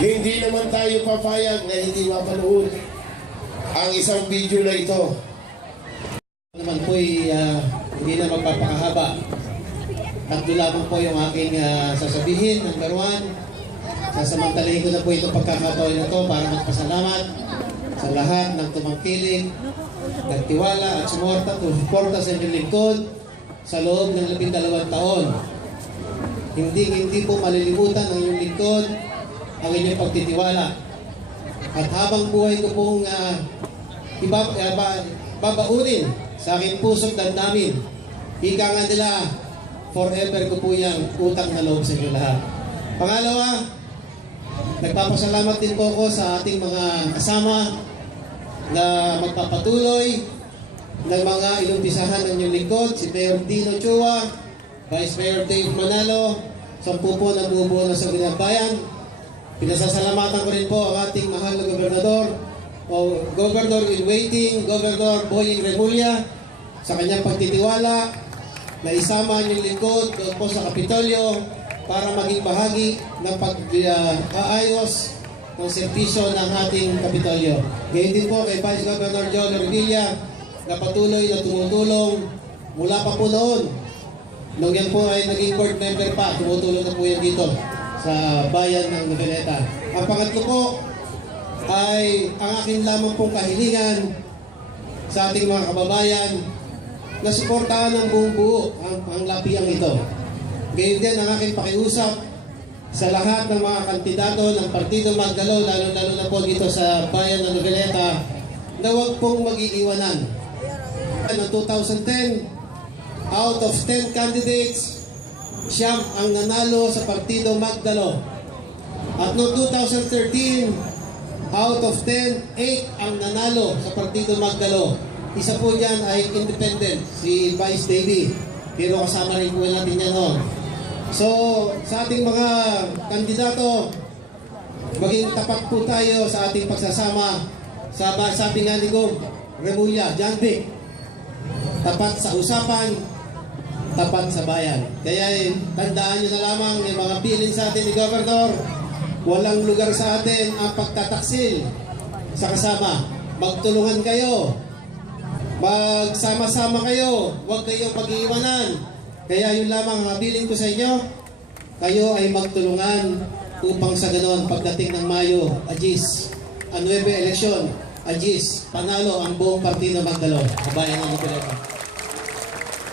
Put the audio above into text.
Hindi naman tayo papayag na hindi mapanood ang isang video na ito. Naman po hindi na magpapakahaba. Tatlo lamang po yung aking sasabihin. Number one, sasamantalahin ko na po itong pagkakataon na ito para magpasalamat sa lahat ng tumangkilik, nagtiwala at sumuporta sa inyong lingkod sa loob ng 12 taon. Hindi po malilimutan ng inyong lingkod ang inyong pagtitiwala. At habang buhay ko pong babaunin sa aking pusong damdamin, ika nga nila, forever ko po yung utang na loob sa inyo lahat. Pangalawa, nagpapasalamat din po ako sa ating mga kasama na magpapatuloy ng mga inumpisahan ng inyong lingkod, si Mayor Dino Chua, Vice Mayor Dave Manalo, 10 po na bubuo ng Sangguniang Bayan. Pinasasalamatan ko rin po ang ating mahal na gobernador o Governor in Waiting, Governor Boying Remulla, sa kanyang pagtitiwala na isama ang lingkod doon po sa Kapitolyo para maging bahagi ng pag-aayos ng servisyo ng ating Kapitolyo. Ngayon din po kay Vice Governor John Revilla na patuloy na tumutulong mula pa po noon. Nung yan po ay naging board member pa, tumutulong na po yan dito sa bayan ng Noveleta. Ang pangatlo po ay ang aking lamang pong kahilingan sa ating mga kababayan na suportahan ng buong buo ang lapiang ito. Ngayon din ang aking pakiusap sa lahat ng mga kandidato ng Partido Magdalo, lalo-lalo na po dito sa bayan ng Noveleta, na huwag pong mag-iiwanan. Noong 2010, out of 10 candidates, siyam ang nanalo sa Partido Magdalo. At noong 2013, out of 10, 8 ang nanalo sa Partido Magdalo. Isa po dyan ay independent, si Vice Davey. Pero kasama rin po natin yan noon. So, sa ating mga kandidato, maging tapat po tayo sa ating pagsasama sa sabi nga ni Gov. Remulla, John Vic. Tapat sa usapan, tapat sa bayan. Kaya tandaan nyo na lamang yung mga bilin sa atin ni Governor, walang lugar sa atin ang pagtataksil sa kasama. Magtulungan kayo, magsama-sama kayo, huwag kayong pag-iiwanan. Kaya yun lamang ang bilin ko sa inyo, kayo ay magtulungan upang sa ganon pagdating ng Mayo, Agis, ang 9 eleksyon, Agis, panalo ang buong Partido Magdalo, kabayan ng Noveleta.